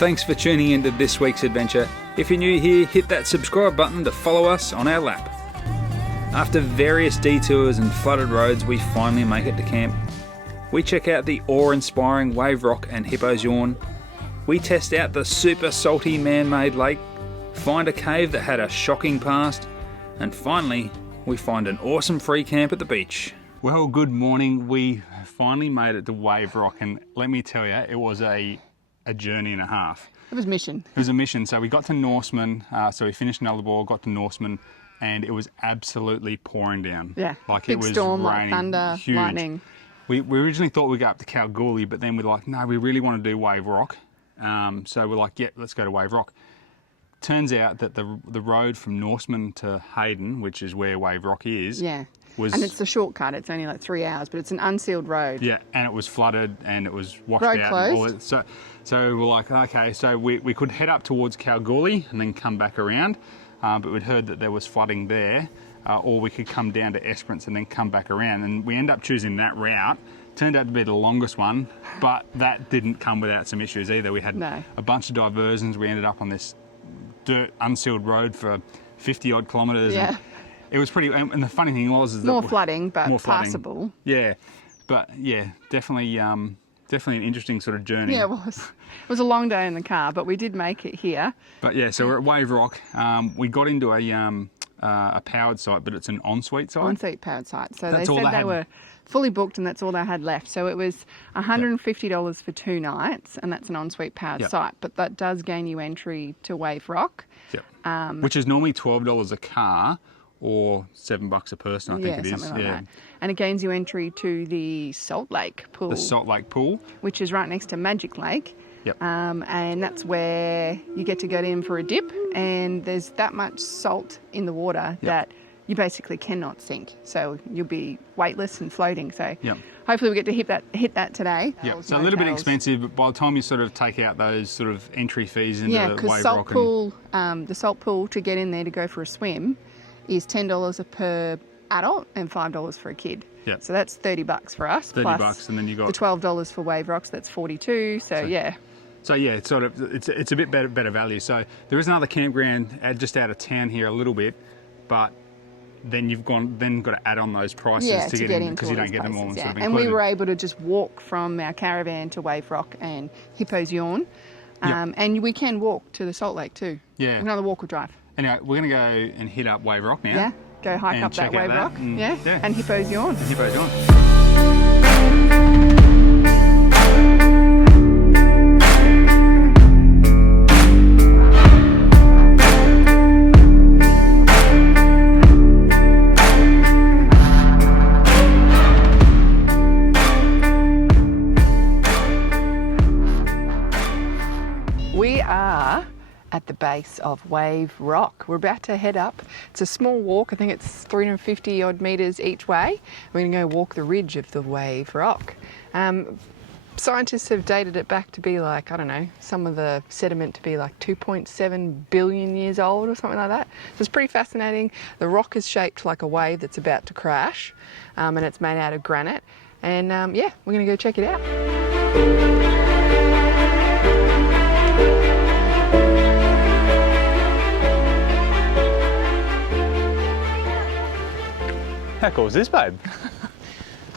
Thanks for tuning into this week's adventure. If you're new here, hit that subscribe button to follow us on our lap. After various detours and flooded roads, we finally make it to camp. We check out the awe-inspiring Wave Rock and Hippo's Yawn. We test out the super salty man-made lake, find a cave that had a shocking past, and finally, we find an awesome free camp at the beach. Well, good morning. We finally made it to Wave Rock, and let me tell you, it was a journey and a half. It was mission. It was a mission. So we got to Norseman, so we finished Nullarbor, got to Norseman, and it was absolutely pouring down. Yeah, like big it was storm, raining, like thunder, huge. lightning. We originally thought we'd go up to Kalgoorlie, but then we're like, no, we really want to do Wave Rock. So we're like, yep, let's go to Wave Rock. Turns out that the road from Norseman to Hyden, which is where Wave Rock is, and it's a shortcut. It's only like 3 hours, but it's an unsealed road. Yeah, and it was flooded and it was washed road out. Closed. So we're like, okay, so we could head up towards Kalgoorlie and then come back around, but we'd heard that there was flooding there, or we could come down to Esperance and then come back around. And we end up choosing that route. Turned out to be the longest one, but that didn't come without some issues either. We had a bunch of diversions. We ended up on this dirt unsealed road for 50 odd kilometres. Yeah. It was pretty, and the funny thing was is more that flooding, but more flooding. passable. Yeah, but yeah, definitely an interesting sort of journey. Yeah, it was. It was a long day in the car, but we did make it here. But yeah, so we're at Wave Rock. We got into a powered site, but it's an ensuite site. Ensuite powered site. So That's they all said they they had. were fully booked and that's all they had left. So it was $150 for 2 nights, and that's an ensuite powered site. But that does gain you entry to Wave Rock. Yep. Which is normally $12 a car or $7 a person, I think it is. Something like that. And it gains you entry to the Salt Lake pool. The Salt Lake pool. Which is right next to Magic Lake. Yep. And that's where you get to go in for a dip, and there's that much salt in the water that you basically cannot sink. So you'll be weightless and floating. So hopefully we get to hit that today. Yeah, so a little bit expensive, but by the time you sort of take out those sort of entry fees into the Wave Rock. The salt pool to get in there to go for a swim is $10 per adult and $5 for a kid. Yeah. So that's $30 for us. $30, and then you got the $12 for Wave Rocks. That's $42. So yeah. So yeah, it's sort of it's a bit better value. So there is another campground just out of town here a little bit, but then you've got to add on those prices to get in because you don't get them all sort of included. And we were able to just walk from our caravan to Wave Rock and Hippo's Yawn, and we can walk to the Salt Lake too. Yeah. We can either walk or drive. Anyway, we're going to go and hit up Wave Rock now. Yeah. Go hike up that Wave Rock. And Hippo's Yawn. And Hippo's Yawn. We are at the base of Wave Rock. We're about to head up. It's a small walk. I think it's 350 odd metres each way. We're going to go walk the ridge of the Wave Rock. Scientists have dated it back to be like, I don't know, some of the sediment to be like 2.7 billion years old or something like that. So it's pretty fascinating. The rock is shaped like a wave that's about to crash, and it's made out of granite. And yeah, we're going to go check it out. How cool is this, babe?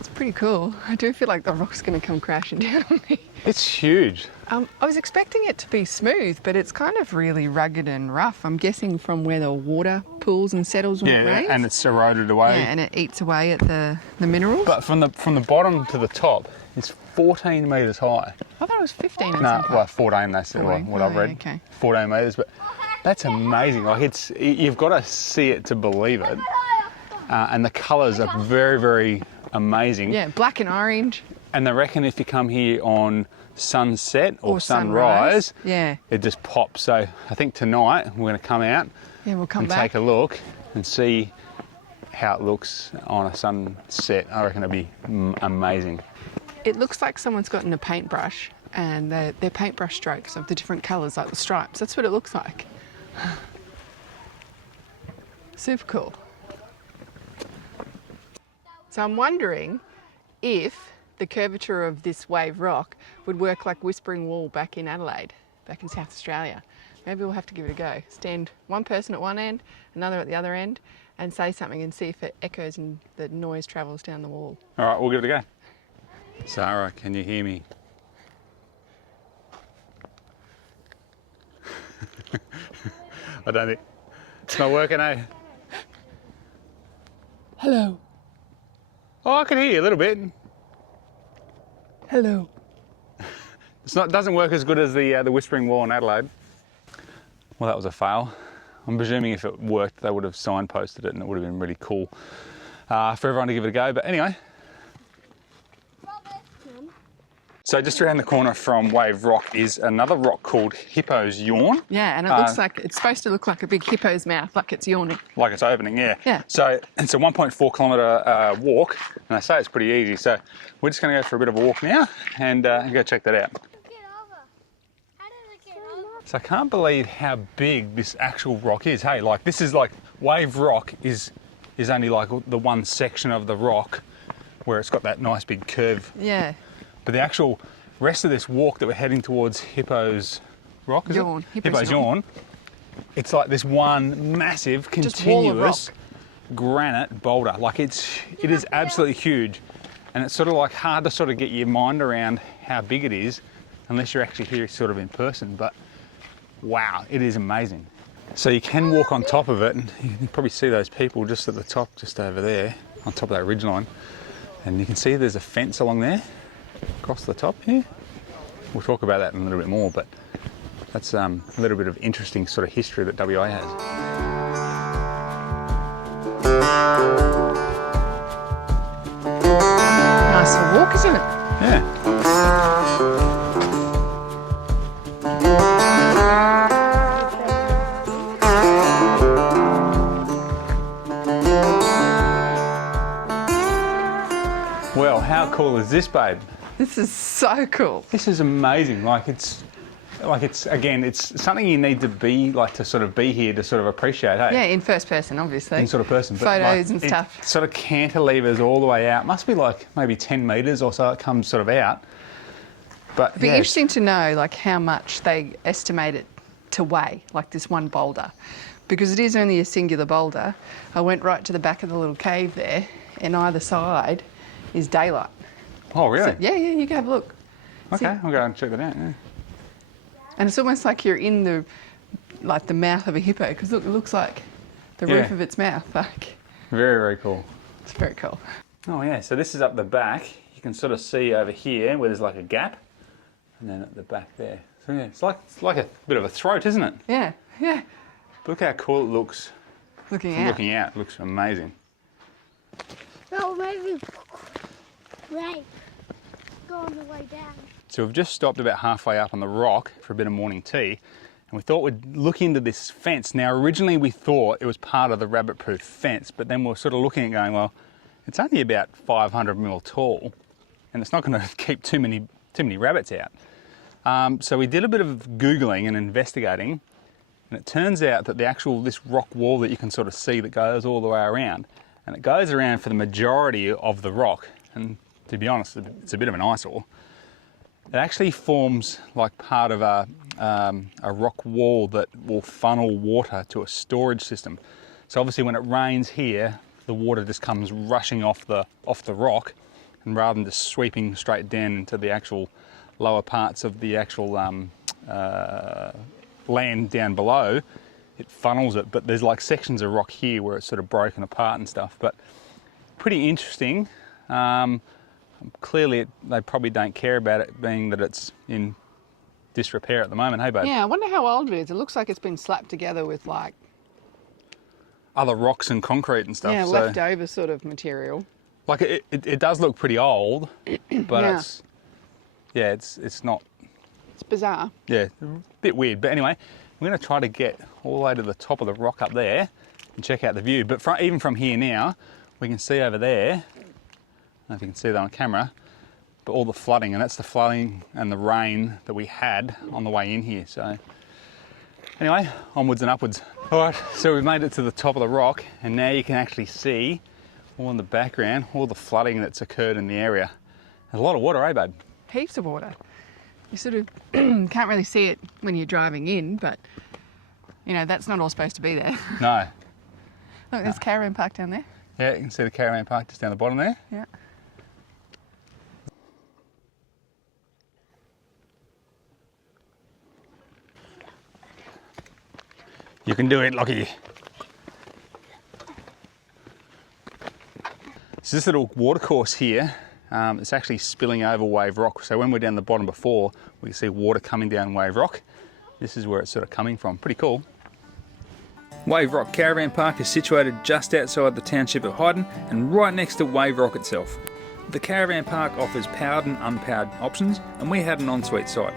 It's pretty cool. I do feel like the rock's going to come crashing down on me. It's huge. I was expecting it to be smooth, but it's kind of really rugged and rough. I'm guessing from where the water pools and settles when it rains. And it's eroded away. Yeah, and it eats away at the minerals. But from the bottom to the top, it's 14 metres high. I thought it was 15 or No, something. well, 14, that's 14. what I've read. Okay. 14 metres, but that's amazing. Like you've got to see it to believe it. And the colours are very, very amazing. Yeah, black and orange. And they reckon if you come here on sunset or sunrise, it just pops. So I think tonight we're going to come out we'll come and back. take a look and see how it looks on a sunset. I reckon it'll be amazing. It looks like someone's gotten a paintbrush and they're paintbrush strokes of the different colours, like the stripes. That's what it looks like. Super cool. So I'm wondering if the curvature of this Wave Rock would work like Whispering Wall back in Adelaide. back in South Australia. Maybe we'll have to give it a go. Stand one person at one end, another at the other end, and say something and see if it echoes and the noise travels down the wall. All right, we'll give it a go. Sarah, can you hear me? I don't think it's not working, eh? Hello. Oh, I can hear you a little bit. Hello. It doesn't work as good as the Whispering Wall in Adelaide. Well, that was a fail. I'm presuming if it worked, they would have signposted it and it would have been really cool for everyone to give it a go. But anyway. So just around the corner from Wave Rock is another rock called Hippo's Yawn. Yeah, and it looks like, it's supposed to look like a big hippo's mouth, like it's yawning. Like it's opening, yeah. Yeah. So it's a 1.4 kilometre walk, and I say it's pretty easy. So we're just going to go for a bit of a walk now and go check that out. So I can't believe how big this actual rock is. Hey, like this is like Wave Rock is only like the one section of the rock where it's got that nice big curve. Yeah. But the actual rest of this walk that we're heading towards Hippo's Rock, is Yawn. it? Hippo's Yawn. It's like this one massive, continuous granite boulder. Like it is absolutely huge, and it's sort of like hard to sort of get your mind around how big it is, unless you're actually here sort of in person. But wow, it is amazing. So you can walk on top of it, and you can probably see those people just at the top, just over there, on top of that ridgeline. And you can see there's a fence along there, across the top here. We'll talk about that in a little bit more, but that's a little bit of interesting sort of history that WA has. Nice little walk, isn't it? Yeah. Well, how cool is this, babe? This is so cool. This is amazing. It's again, it's something you need to be like to sort of be here to sort of appreciate, hey? Yeah, in first person, obviously. In sort of person. But photos and stuff. It sort of cantilevers all the way out. Must be like maybe 10 metres or so it comes sort of out. But it'd be interesting to know like how much they estimate it to weigh, like this one boulder. Because it is only a singular boulder. I went right to the back of the little cave there, and either side is daylight. Oh, really? So, yeah, you can have a look. Okay, I'll go and check that out, yeah. And it's almost like you're in the mouth of a hippo, because look, it looks like the roof of its mouth. Like, very, very cool. It's very cool. Oh yeah, so this is up the back. You can sort of see over here where there's like a gap, and then at the back there. So yeah, it's like a bit of a throat, isn't it? Yeah, yeah. Look how cool it looks. Looking out. Looking out, it looks amazing. No, maybe right. Go on the way down. So we've just stopped about halfway up on the rock for a bit of morning tea, and we thought we'd look into this fence. Now originally we thought it was part of the rabbit-proof fence, but then we're sort of looking at going, well, it's only about 500 mil tall, and it's not going to keep too many rabbits out. So we did a bit of Googling and investigating, and it turns out that this rock wall that you can sort of see that goes all the way around, and it goes around for the majority of the rock, and to be honest, it's a bit of an eyesore. It actually forms like part of a rock wall that will funnel water to a storage system. So obviously when it rains here, the water just comes rushing off the rock, and rather than just sweeping straight down into the actual lower parts of the actual land down below, it funnels it. But there's like sections of rock here where it's sort of broken apart and stuff. But pretty interesting. Clearly they probably don't care about it, being that it's in disrepair at the moment. Hey, babe? Yeah, I wonder how old it is. It looks like it's been slapped together with like other rocks and concrete and stuff. Yeah, so, leftover sort of material. Like it does look pretty old, but it's not. It's bizarre. Yeah, a bit weird. But anyway, we're going to try to get all the way to the top of the rock up there and check out the view. But even from here now, we can see over there. I don't know if you can see that on camera, but all the flooding, and that's the flooding and the rain that we had on the way in here. So anyway, onwards and upwards. All right, so we've made it to the top of the rock, and now you can actually see all in the background, all the flooding that's occurred in the area. There's a lot of water, eh, babe? Heaps of water. You sort of can't really see it when you're driving in, but you know, that's not all supposed to be there. No. Look, there's caravan park down there. Yeah, you can see the caravan park just down the bottom there. Yeah. You can do it, Lockie. So this little watercourse here, it's actually spilling over Wave Rock. So when we're down the bottom before, we can see water coming down Wave Rock. This is where it's sort of coming from. Pretty cool. Wave Rock Caravan Park is situated just outside the township of Hyden and right next to Wave Rock itself. The caravan park offers powered and unpowered options, and we had an ensuite site.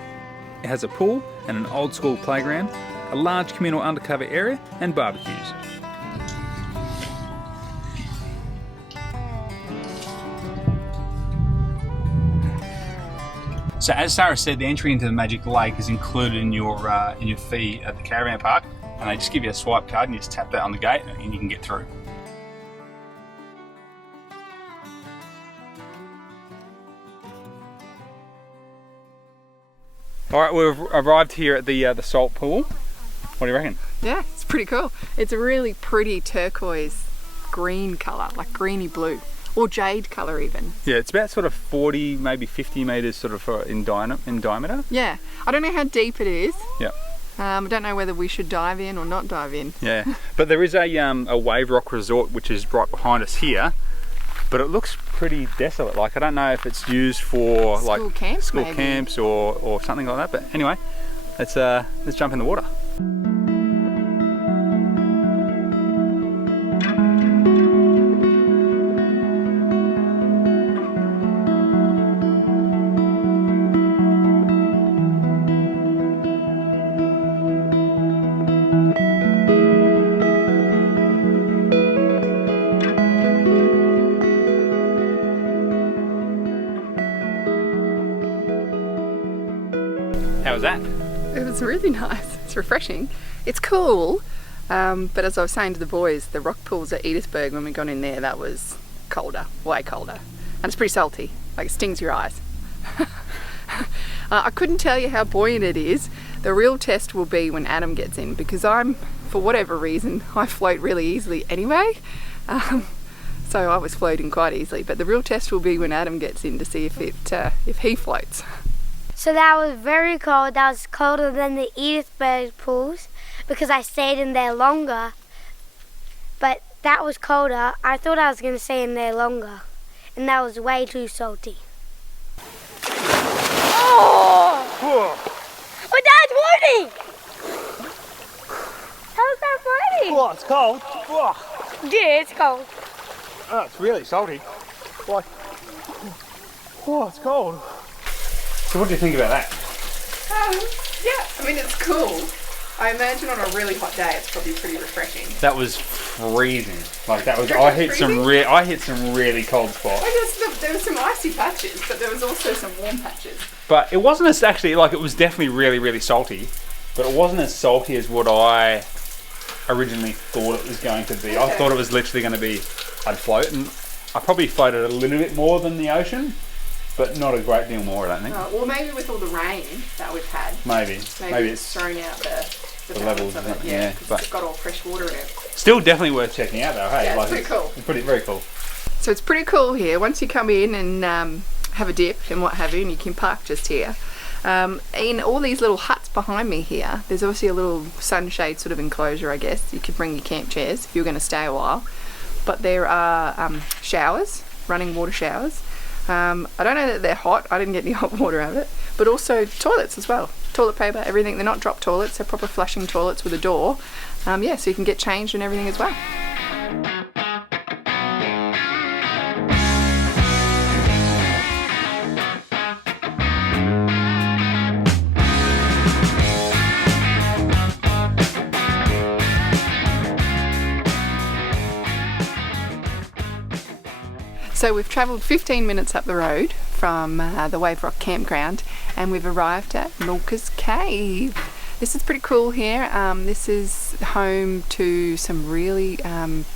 It has a pool and an old school playground, a large communal undercover area and barbecues. So as Sarah said, the entry into the Magic Lake is included in your fee at the caravan park, and they just give you a swipe card and you just tap that on the gate and you can get through. All right, we've arrived here at the salt pool. What do you reckon? Yeah, it's pretty cool. It's a really pretty turquoise green colour, like greeny blue, or jade colour even. Yeah, it's about sort of 40, maybe 50 metres sort of in diameter. Yeah, I don't know how deep it is. Yeah. I don't know whether we should dive in or not dive in. Yeah, but there is a Wave Rock resort which is right behind us here, but it looks pretty desolate. Like, I don't know if it's used for School camps or something like that. But anyway, let's jump in the water. How was that? It was really nice. It's refreshing. It's cool, but as I was saying to the boys, the rock pools at Edithburgh, when we got in there, that was colder, way colder. And it's pretty salty, like it stings your eyes. I couldn't tell you how buoyant it is. The real test will be when Adam gets in, because for whatever reason, I float really easily anyway. So I was floating quite easily, but the real test will be when Adam gets in to see if he floats. So that was very cold. That was colder than the Edithburgh pools because I stayed in there longer. But that was colder. I thought I was going to stay in there longer. And that was way too salty. Oh! Oh, Dad's floating! How's that floating? Oh, it's cold. Oh, Yeah, it's cold. oh it's really salty. Like, oh, it's cold. So what do you think about that? Yeah, I mean, it's cool. I imagine on a really hot day, it's probably pretty refreshing. That was freezing. Like that was. It I was hit some really cold spots. There were some icy patches, but there was also some warm patches. But it wasn't as actually like it was definitely really salty, but it wasn't as salty as what I originally thought it was going to be. I thought it was literally going to be I'd float, and I probably floated a little bit more than the ocean, but not a great deal more, I don't think. Well, maybe with all the rain that we've had. Maybe it's thrown out the levels of of it. it, Yeah, but it's got all fresh water in it. Still definitely worth checking out though, hey? Yeah, like, it's pretty cool. It's very cool. So it's pretty cool here. Once you come in and have a dip and what have you, and you can park just here. In all these little huts behind me here, there's obviously a little sunshade sort of enclosure, I guess. You could bring your camp chairs if you're going to stay a while. But there are showers, running water showers. I don't know that they're hot. I didn't get any hot water out of it. But also toilets as well. Toilet paper, everything. They're not drop toilets. They're proper flushing toilets with a door. Yeah, so you can get changed and everything as well. So we've travelled 15 minutes up the road from the Wave Rock campground and we've arrived at Mulka's cave. This is pretty cool here. This is home to some really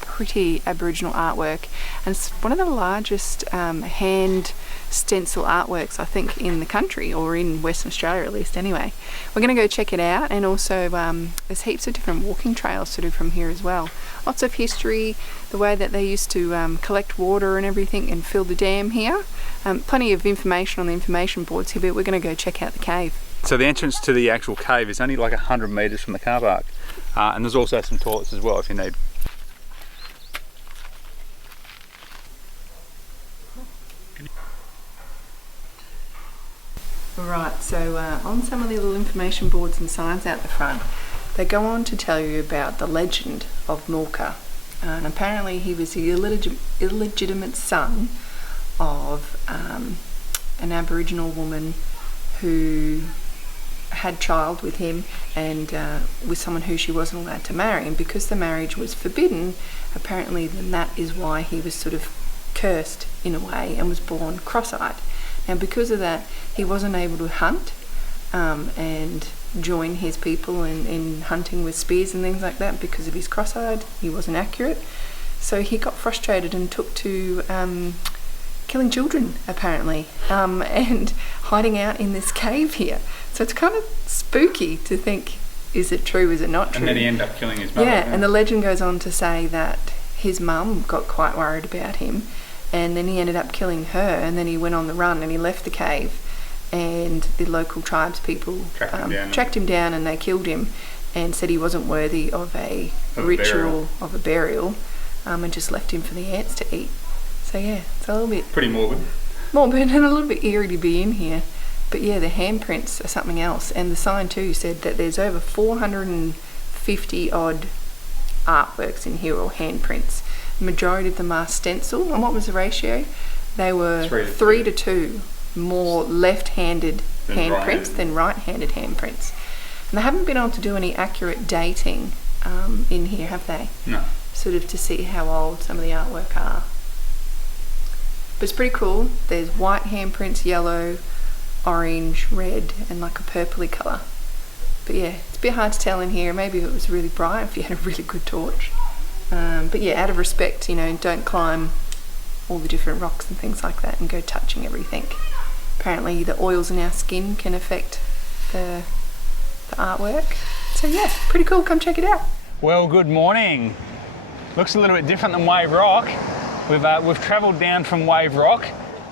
pretty Aboriginal artwork, and it's one of the largest hand stencil artworks I think in the country, or in Western Australia at least anyway. We're going to go check it out, and also there's heaps of different walking trails to do from here as well. Lots of history, the way that they used to collect water and everything and fill the dam here. Plenty of information on the information boards here, but we're going to go check out the cave. So the entrance to the actual cave is only like 100 metres from the car park, and there's also some toilets as well if you need. Right, so on some of the little information boards and signs out the front, they go on to tell you about the legend of Mulka, and apparently he was the illegitimate son of an Aboriginal woman who had child with him, and with someone who she wasn't allowed to marry, and because the marriage was forbidden, apparently then that is why he was sort of cursed in a way and was born cross-eyed. Now because of that, he wasn't able to hunt and join his people in hunting with spears and things like that. Because of his cross-eyed, he wasn't accurate, so he got frustrated and took to killing children apparently, and hiding out in this cave here. So it's kind of spooky to think, is it true, is it not true? And then he ended up killing his mother. Yeah, and the legend goes on to say that his mum got quite worried about him, and then he ended up killing her, and then he went on the run and he left the cave, and the local tribes people tracked him down and they killed him and said he wasn't worthy of a ritual, of a burial, and just left him for the ants to eat. So yeah, it's a little bit... Pretty morbid and a little bit eerie to be in here. But yeah, the handprints are something else, and the sign too said that there's over 450 odd artworks in here, or handprints. The majority of them are stencil, and what was the ratio? They were 3 to 2 more left-handed handprints than right-handed handprints. And they haven't been able to do any accurate dating in here, have they? No. Sort of to see how old some of the artwork are. But it's pretty cool. There's white handprints, yellow, orange, red, and like a purpley colour. But yeah, it's a bit hard to tell in here. Maybe if it was really bright, if you had a really good torch. But yeah, out of respect, you know, don't climb all the different rocks and things like that and go touching everything. Apparently the oils in our skin can affect the artwork. So yeah, pretty cool. Come check it out. Well, good morning. Looks a little bit different than Wave Rock. We've travelled down from Wave Rock,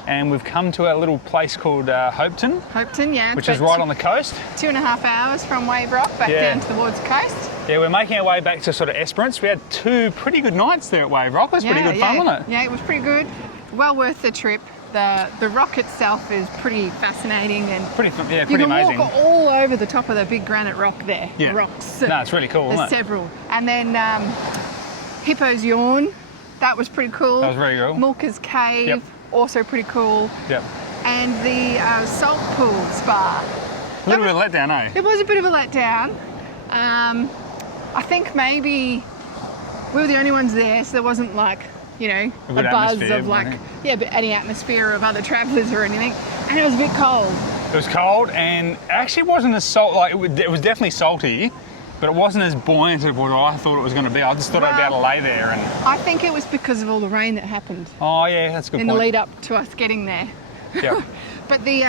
and we've come to a little place called Hopetoun. Hopetoun, yeah. Which is right on the coast. 2.5 hours from Wave Rock back down towards the coast. Yeah, we're making our way back to sort of Esperance. We had 2 pretty good nights there at Wave Rock. It was pretty good fun, wasn't it? Yeah, it was pretty good. Well worth the trip. The rock itself is pretty fascinating, and pretty amazing. You can walk all over the top of the big granite rock there. Yeah. Rocks. No, it's really cool, isn't it? There's several. And then Hippo's Yawn. That was pretty cool. That was very cool. Mulka's cave, also pretty cool. Yep. And the salt pool spa. A little bit of a letdown, eh? It was a bit of a letdown. I think maybe we were the only ones there, so there wasn't like, you know, a buzz of like, but any atmosphere of other travellers or anything. And it was a bit cold. It was cold, and actually it wasn't as salt, like it was definitely salty, but it wasn't as buoyant as what I thought it was going to be. I just thought I'd be able to lay there. And I think it was because of all the rain that happened. Oh yeah, that's a good point. In the lead up to us getting there. Yeah. But the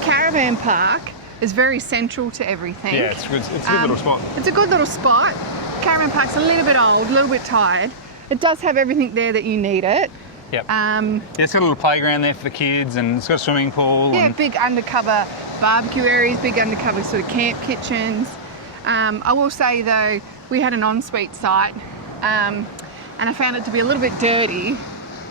caravan park is very central to everything. Yeah, it's good. It's a good little spot. It's a good little spot. Caravan park's a little bit old, a little bit tired. It does have everything there that you need it. Yep. It's got a little playground there for the kids, and it's got a swimming pool. Yeah, big undercover barbecue areas, big undercover sort of camp kitchens. I will say though, we had an ensuite site, and I found it to be a little bit dirty.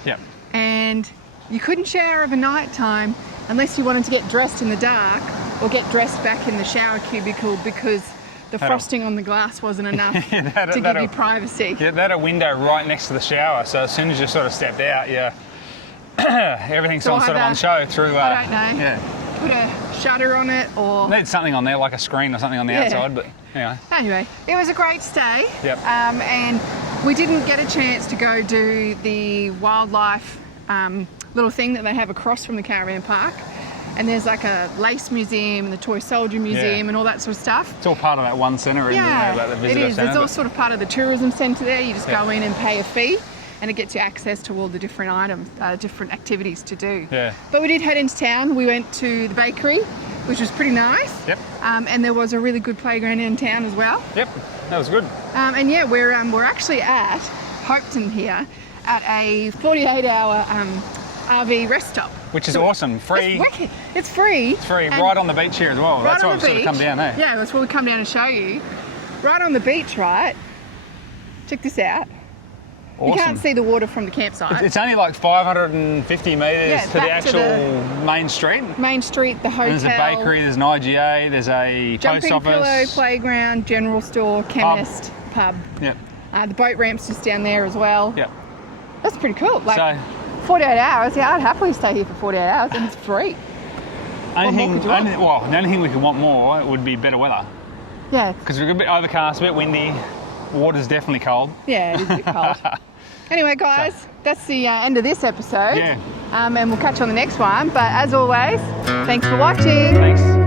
Yep. And you couldn't shower of a night time unless you wanted to get dressed in the dark or get dressed back in the shower cubicle, because the frosting on the glass wasn't enough to give you privacy. Yeah, they had a window right next to the shower, so as soon as you sort of stepped out, everything's sort of on show through. I don't know. Yeah. Put a shutter on it, or need something on there, like a screen or something on the outside. But anyway, it was a great stay. Yep. And we didn't get a chance to go do the wildlife little thing that they have across from the caravan park. And there's like a lace museum and the toy soldier museum and all that sort of stuff. It's all part of that one centre, isn't it? Like the it visitor is. centre, There's all but- sort of part of the tourism centre there. You just go in and pay a fee, and it gets you access to all the different items, different activities to do. Yeah. But we did head into town. We went to the bakery, which was pretty nice. Yep. And there was a really good playground in town as well. Yep, that was good. And yeah, we're actually at Hopetoun here at a 48-hour RV rest stop. Which is awesome. Free. It's wicked. It's free. It's free. And Right on the beach here as well. right That's on why the we've sort of come beach. down, eh? Yeah, that's what we come down and show you. Right on the beach, right? Check this out. Awesome. You can't see the water from the campsite. It's only like 550 metres Yeah, to the back to actual main street. Main Street, the hotel. There's a bakery, there's an IGA, there's a Jumping post office. pillow, playground, general store, chemist, pub. Yep, The boat ramp's just down there as well. yep. That's pretty cool. Like So, 48 hours. Yeah, I'd happily stay here for 48 hours, and it's free. the only could you want? thing we could want more would be better weather. Yeah, Because we're a bit overcast, a bit windy. Water's definitely cold. yeah, it is a bit cold. Anyway, guys, that's the end of this episode. Yeah. And we'll catch you on the next one. But as always, thanks for watching. Thanks.